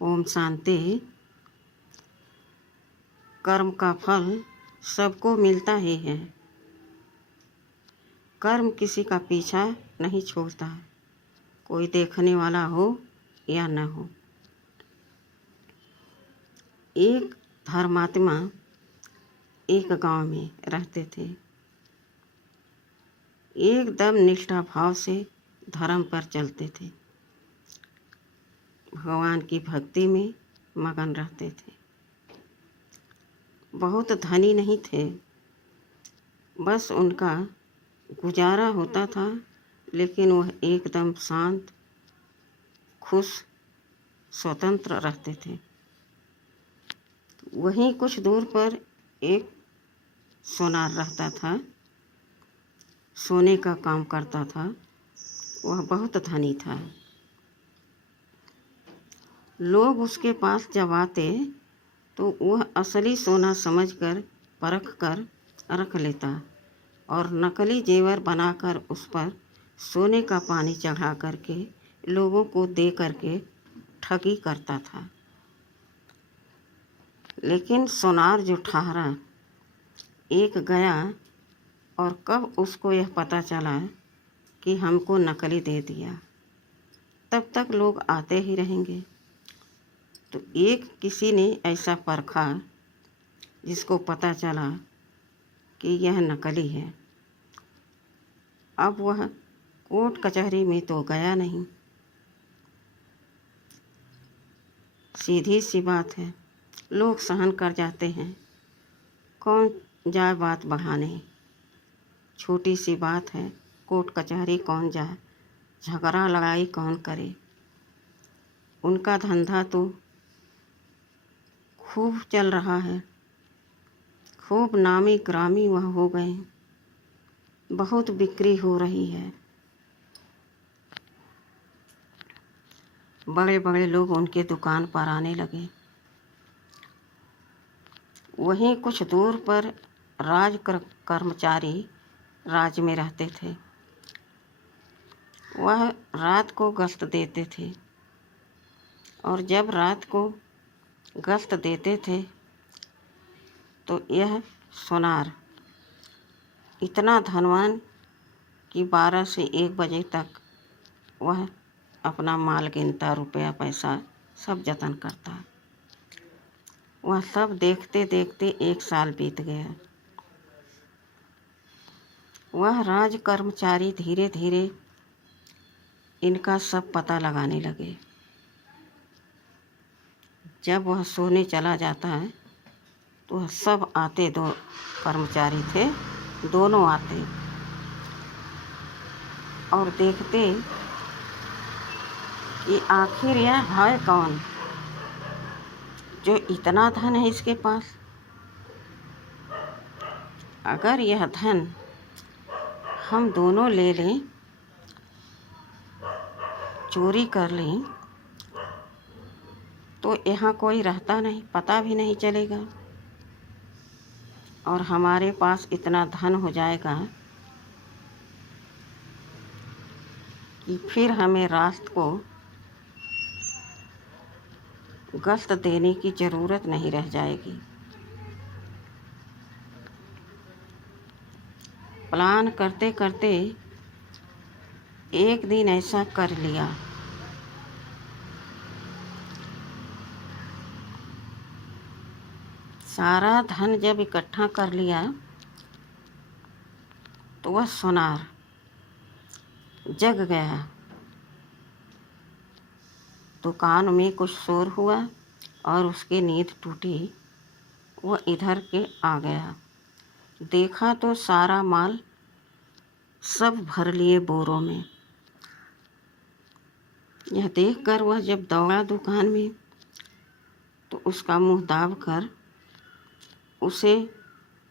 ओम शांति। कर्म का फल सबको मिलता ही है। कर्म किसी का पीछा नहीं छोड़ता, कोई देखने वाला हो या न हो। एक धर्मात्मा एक गांव में रहते थे। एकदम निष्ठा भाव से धर्म पर चलते थे, भगवान की भक्ति में मगन रहते थे। बहुत धनी नहीं थे, बस उनका गुजारा होता था, लेकिन वह एकदम शांत, खुश, स्वतंत्र रहते थे। वहीं कुछ दूर पर एक सोनार रहता था, सोने का काम करता था। वह बहुत धनी था। लोग उसके पास जब आते तो वह असली सोना समझकर परख कर रख लेता और नकली जेवर बनाकर उस पर सोने का पानी चढ़ा करके लोगों को दे करके ठगी करता था। लेकिन सोनार जो ठहरा एक गया, और कब उसको यह पता चला कि हमको नकली दे दिया, तब तक लोग आते ही रहेंगे। तो एक किसी ने ऐसा परखा जिसको पता चला कि यह नकली है। अब वह कोर्ट कचहरी में तो गया नहीं। सीधी सी बात है, लोग सहन कर जाते हैं, कौन जाए बात बढ़ाने। छोटी सी बात है, कोर्ट कचहरी कौन जाए, झगड़ा लड़ाई कौन करे। उनका धंधा तो खूब चल रहा है, खूब नामी ग्रामी वह हो गए, बहुत बिक्री हो रही है। बड़े बड़े लोग उनके दुकान पर आने लगे। वहीं कुछ दूर पर कर्मचारी राज में रहते थे। वह रात को गश्त देते थे, और जब रात को गश्त देते थे तो यह सोनार इतना धनवान कि 12 से 1 बजे तक वह अपना माल गिनता, रुपया पैसा सब जतन करता। वह सब देखते देखते 1 साल बीत गया। वह राज कर्मचारी धीरे धीरे इनका सब पता लगाने लगे। जब वह सोने चला जाता है तो वह सब आते, 2 कर्मचारी थे, दोनों आते और देखते कि आखिर यह है कौन जो इतना धन है इसके पास। अगर यह धन हम दोनों ले लें, चोरी कर लें, तो यहाँ कोई रहता नहीं, पता भी नहीं चलेगा, और हमारे पास इतना धन हो जाएगा कि फिर हमें रात को गश्त देने की ज़रूरत नहीं रह जाएगी। प्लान करते करते एक दिन ऐसा कर लिया। सारा धन जब इकट्ठा कर लिया तो वह सोनार जग गया। दुकान में कुछ शोर हुआ और उसकी नींद टूटी। वह इधर के आ गया, देखा तो सारा माल सब भर लिए बोरों में। यह देखकर वह जब दौड़ा दुकान में तो उसका मुंह दाब कर उसे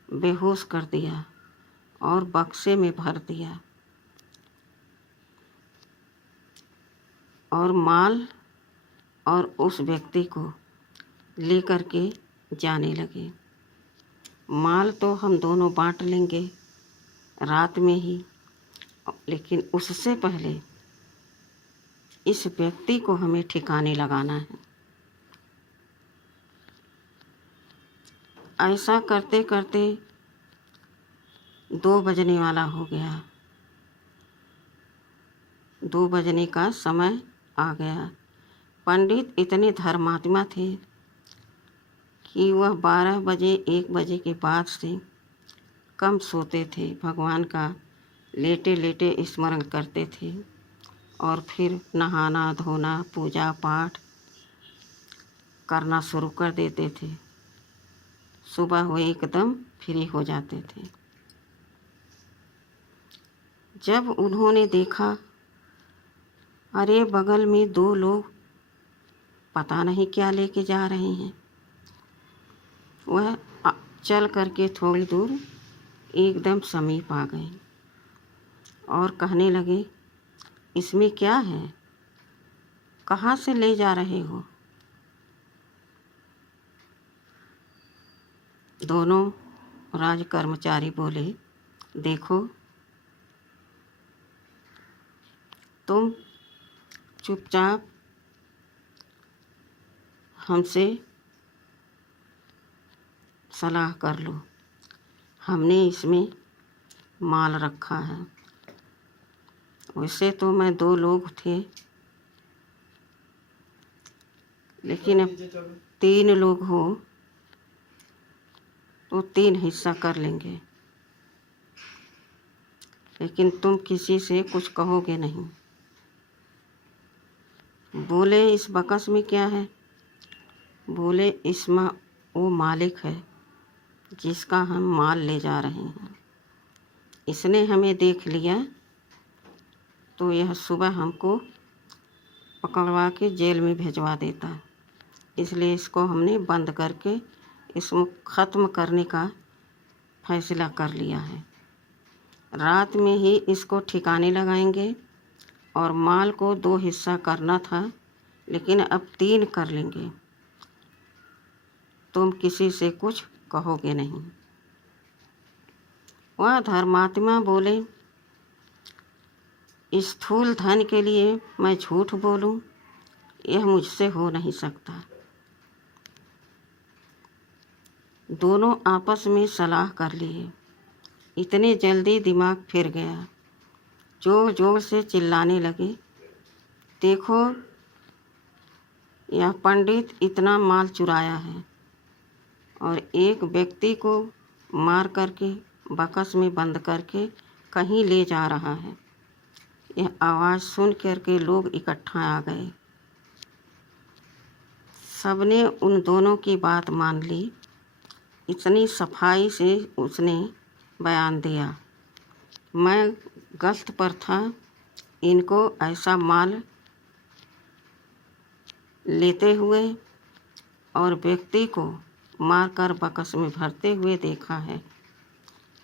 बेहोश कर दिया और बक्से में भर दिया, और माल और उस व्यक्ति को लेकर के जाने लगे। माल तो हम दोनों बांट लेंगे रात में ही, लेकिन उससे पहले इस व्यक्ति को हमें ठिकाने लगाना है। ऐसा करते करते 2 बजने वाला हो गया। 2 बजने का समय आ गया। पंडित इतने धर्मात्मा थे कि वह 12 बजे 1 बजे के बाद से कम सोते थे। भगवान का लेटे लेटे स्मरण करते थे और फिर नहाना धोना पूजा पाठ करना शुरू कर देते थे। सुबह वो एकदम फ्री हो जाते थे। जब उन्होंने देखा, अरे बगल में 2 लोग पता नहीं क्या लेके जा रहे हैं, वह चल करके थोड़ी दूर एकदम समीप आ गए और कहने लगे, इसमें क्या है, कहाँ से ले जा रहे हो? दोनों राज कर्मचारी बोले, देखो तुम चुपचाप हमसे सलाह कर लो, हमने इसमें माल रखा है। वैसे तो मैं 2 लोग थे, लेकिन अब 3 लोग हो तो 3 हिस्सा कर लेंगे, लेकिन तुम किसी से कुछ कहोगे नहीं। बोले, इस बकस में क्या है? बोले, इसमें वो मालिक है जिसका हम माल ले जा रहे हैं। इसने हमें देख लिया तो यह सुबह हमको पकड़वा के जेल में भिजवा देता, इसलिए इसको हमने बंद करके इसको ख़त्म करने का फैसला कर लिया है। रात में ही इसको ठिकाने लगाएंगे और माल को 2 हिस्सा करना था, लेकिन अब 3 कर लेंगे। तुम किसी से कुछ कहोगे नहीं। वह धर्मात्मा बोले, स्थूल धन के लिए मैं झूठ बोलूं, यह मुझसे हो नहीं सकता। दोनों आपस में सलाह कर लिए। इतने जल्दी दिमाग फिर गया। जोर जोर से चिल्लाने लगे, देखो यह पंडित इतना माल चुराया है और एक व्यक्ति को मार करके बकस में बंद करके कहीं ले जा रहा है। यह आवाज़ सुन करके लोग इकट्ठा आ गए। सबने उन दोनों की बात मान ली। इतनी सफाई से उसने बयान दिया, मैं गश्त पर था, इनको ऐसा माल लेते हुए और व्यक्ति को मारकर बकस में भरते हुए देखा है।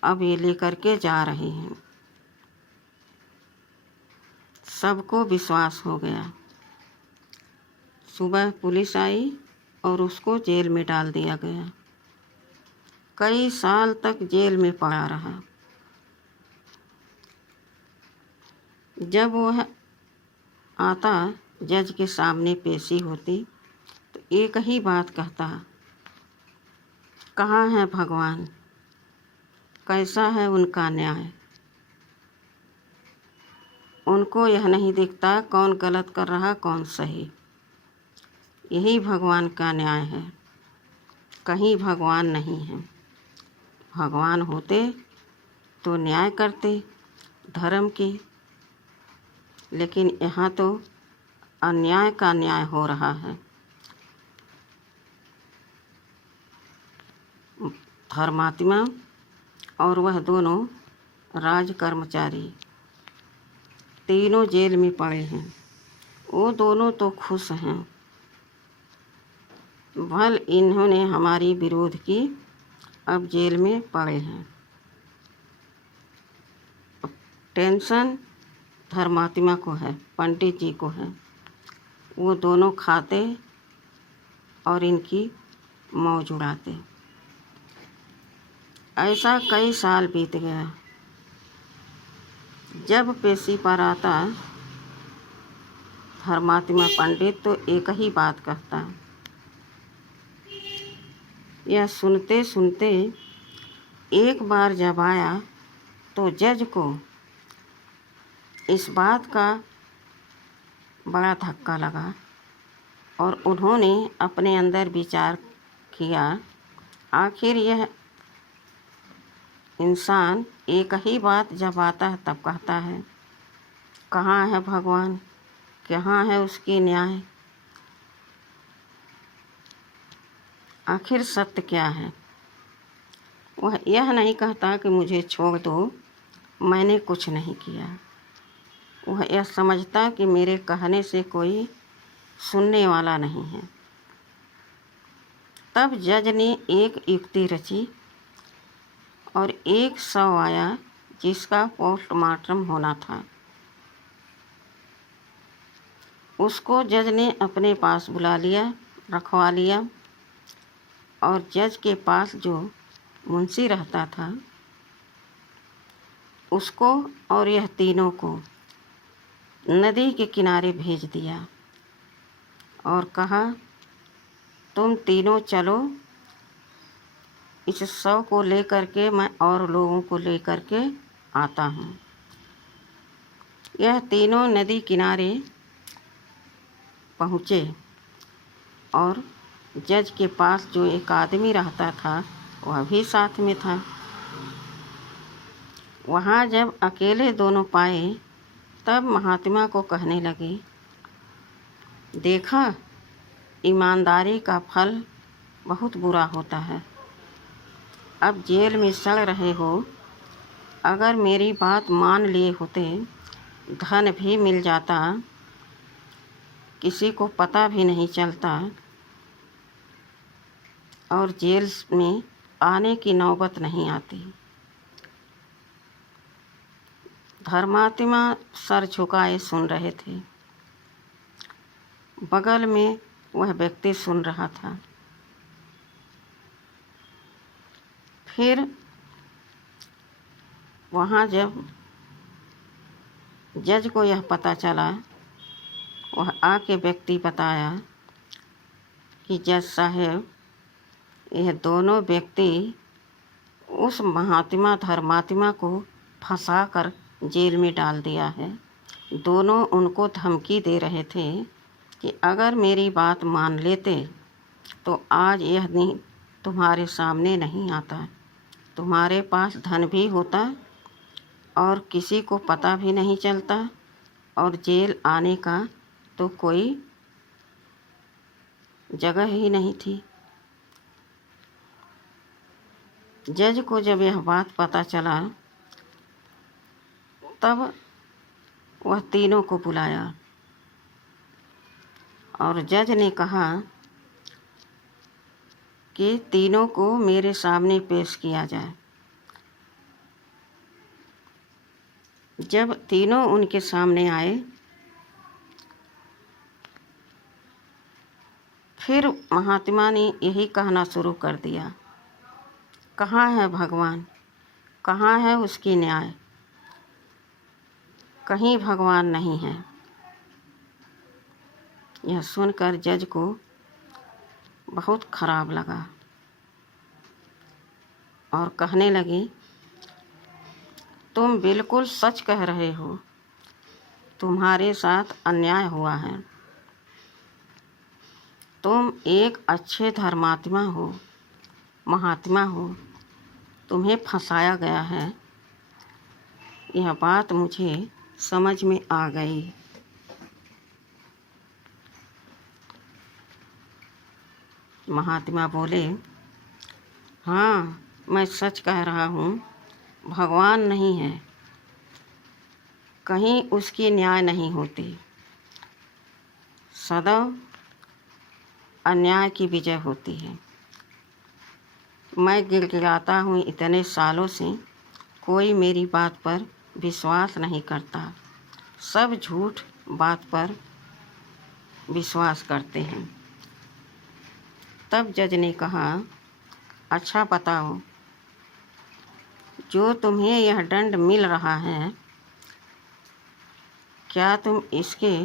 अब ये लेकर के जा रहे हैं। सबको विश्वास हो गया। सुबह पुलिस आई और उसको जेल में डाल दिया गया। कई साल तक जेल में पड़ा रहा। जब वह आता, जज के सामने पेशी होती, तो एक ही बात कहता, कहाँ है भगवान, कैसा है उनका न्याय? उनको यह नहीं दिखता कौन गलत कर रहा कौन सही। यही भगवान का न्याय है, कहीं भगवान नहीं है। भगवान होते तो न्याय करते धर्म की, लेकिन यहाँ तो अन्याय का न्याय हो रहा है। धर्मात्मा और वह दोनों राज कर्मचारी तीनों जेल में पड़े हैं। वो दोनों तो खुश हैं, भल इन्होंने हमारी विरोध की, अब जेल में पड़े हैं। टेंशन धर्मात्मा को है, पंडित जी को है। वो दोनों खाते और इनकी मौज उड़ाते। ऐसा कई साल बीत गया। जब पेशी पर आता धर्मात्मा पंडित तो एक ही बात कहता, यह सुनते सुनते एक बार जब आया तो जज को इस बात का बड़ा धक्का लगा और उन्होंने अपने अंदर विचार किया, आखिर यह इंसान एक ही बात जब आता है तब कहता है, कहाँ है भगवान, कहाँ है उसकी न्याय, आखिर सत्य क्या है। वह यह नहीं कहता कि मुझे छोड़ दो, मैंने कुछ नहीं किया। वह यह समझता कि मेरे कहने से कोई सुनने वाला नहीं है। तब जज ने एक युक्ति रची और एक शव आया जिसका पोस्टमार्टम होना था। उसको जज ने अपने पास बुला लिया, रखवा लिया और जज के पास जो मुंशी रहता था उसको और यह तीनों को नदी के किनारे भेज दिया और कहा, तुम तीनों चलो, इस शव को लेकर के मैं और लोगों को लेकर के आता हूँ। यह तीनों नदी किनारे पहुँचे और जज के पास जो एक आदमी रहता था वह भी साथ में था। वहाँ जब अकेले दोनों पाए तब महात्मा को कहने लगे, देखा, ईमानदारी का फल बहुत बुरा होता है। अब जेल में सड़ रहे हो, अगर मेरी बात मान लिए होते धन भी मिल जाता, किसी को पता भी नहीं चलता और जेल में आने की नौबत नहीं आती। धर्मात्मा सर झुकाए सुन रहे थे। बगल में वह व्यक्ति सुन रहा था। फिर वहाँ जब जज को यह पता चला, वह आके व्यक्ति बताया कि जज साहब, यह दोनों व्यक्ति उस महात्मा धर्मात्मा को फंसा कर जेल में डाल दिया है। दोनों उनको धमकी दे रहे थे कि अगर मेरी बात मान लेते तो आज यह दिन तुम्हारे सामने नहीं आता, तुम्हारे पास धन भी होता और किसी को पता भी नहीं चलता और जेल आने का तो कोई जगह ही नहीं थी। जज को जब यह बात पता चला तब वह तीनों को बुलाया और जज ने कहा कि तीनों को मेरे सामने पेश किया जाए। जब तीनों उनके सामने आए, फिर महात्मा ने यही कहना शुरू कर दिया, कहाँ है भगवान, कहाँ है उसकी न्याय, कहीं भगवान नहीं है। यह सुनकर जज को बहुत खराब लगा और कहने लगी, तुम बिल्कुल सच कह रहे हो, तुम्हारे साथ अन्याय हुआ है। तुम एक अच्छे धर्मात्मा हो, महात्मा हो, तुम्हें फंसाया गया है। यह बात मुझे समझ में आ गई। महात्मा बोले, हाँ, मैं सच कह रहा हूँ, भगवान नहीं है, कहीं उसकी न्याय नहीं होती, सदैव अन्याय की विजय होती है। मैं गिड़गिड़ाता हूँ इतने सालों से, कोई मेरी बात पर विश्वास नहीं करता, सब झूठ बात पर विश्वास करते हैं। तब जज ने कहा, अच्छा बताओ, जो तुम्हें यह दंड मिल रहा है, क्या तुम इसके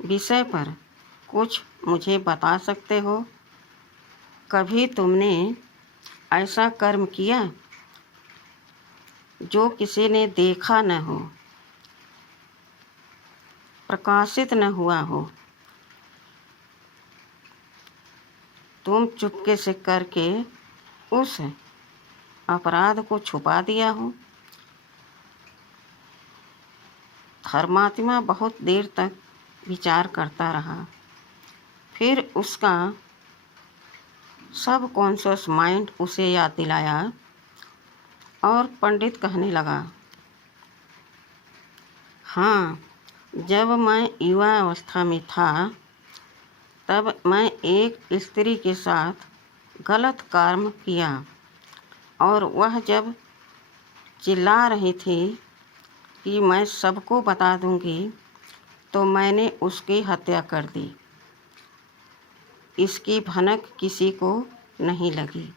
विषय पर कुछ मुझे बता सकते हो? कभी तुमने ऐसा कर्म किया जो किसी ने देखा न हो, प्रकाशित न हुआ हो, तुम चुपके से करके उस अपराध को छुपा दिया हो? धर्मात्मा बहुत देर तक विचार करता रहा। फिर उसका सबकॉन्शियस माइंड उसे याद दिलाया और पंडित कहने लगा, हाँ, जब मैं युवा अवस्था में था तब मैं एक स्त्री के साथ गलत कर्म किया और वह जब चिल्ला रही थी कि मैं सबको बता दूंगी तो मैंने उसकी हत्या कर दी। इसकी भनक किसी को नहीं लगी।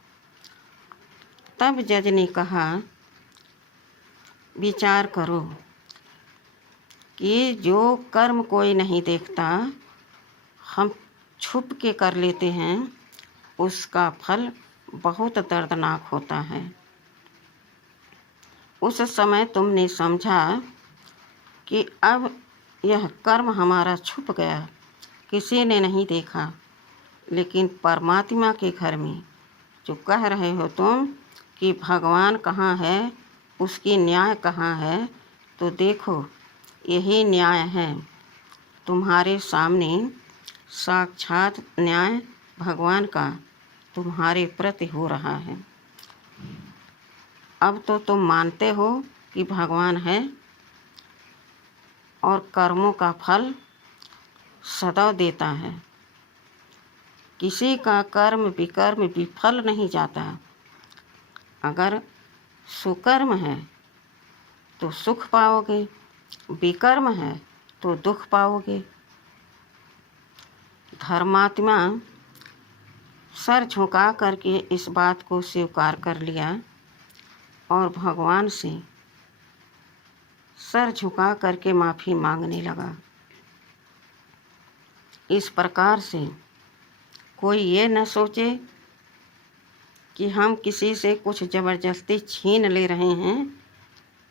तब जज ने कहा, विचार करो कि जो कर्म कोई नहीं देखता हम छुप के कर लेते हैं, उसका फल बहुत दर्दनाक होता है। उस समय तुमने समझा कि अब यह कर्म हमारा छुप गया, किसी ने नहीं देखा, लेकिन परमात्मा के घर में जो कह रहे हो तुम कि भगवान कहाँ है, उसकी न्याय कहाँ है, तो देखो यही न्याय है तुम्हारे सामने। साक्षात न्याय भगवान का तुम्हारे प्रति हो रहा है। अब तो तुम मानते हो कि भगवान है और कर्मों का फल सदैव देता है। किसी का कर्म विकर्म विफल नहीं जाता। अगर सुकर्म है तो सुख पाओगे, विकर्म है तो दुख पाओगे। धर्मात्मा सर झुका करके इस बात को स्वीकार कर लिया और भगवान से सर झुका करके माफ़ी मांगने लगा। इस प्रकार से कोई ये न सोचे कि हम किसी से कुछ ज़बरदस्ती छीन ले रहे हैं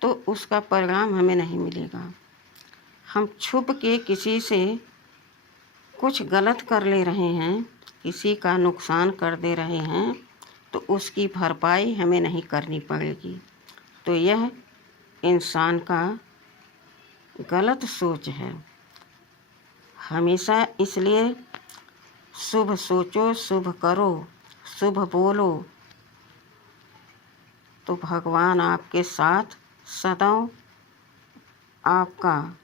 तो उसका परिणाम हमें नहीं मिलेगा। हम छुप के किसी से कुछ गलत कर ले रहे हैं, किसी का नुकसान कर दे रहे हैं, तो उसकी भरपाई हमें नहीं करनी पड़ेगी। तो यह इंसान का गलत सोच है। हमेशा इसलिए शुभ सोचो, शुभ करो, शुभ बोलो, तो भगवान आपके साथ सदैव आपका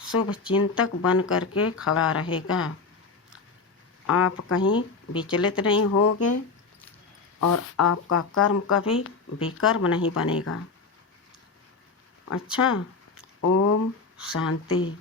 शुभ चिंतक बन करके खड़ा रहेगा। आप कहीं विचलित नहीं होगे और आपका कर्म कभी विकर्म नहीं बनेगा। अच्छा, ओम शांति।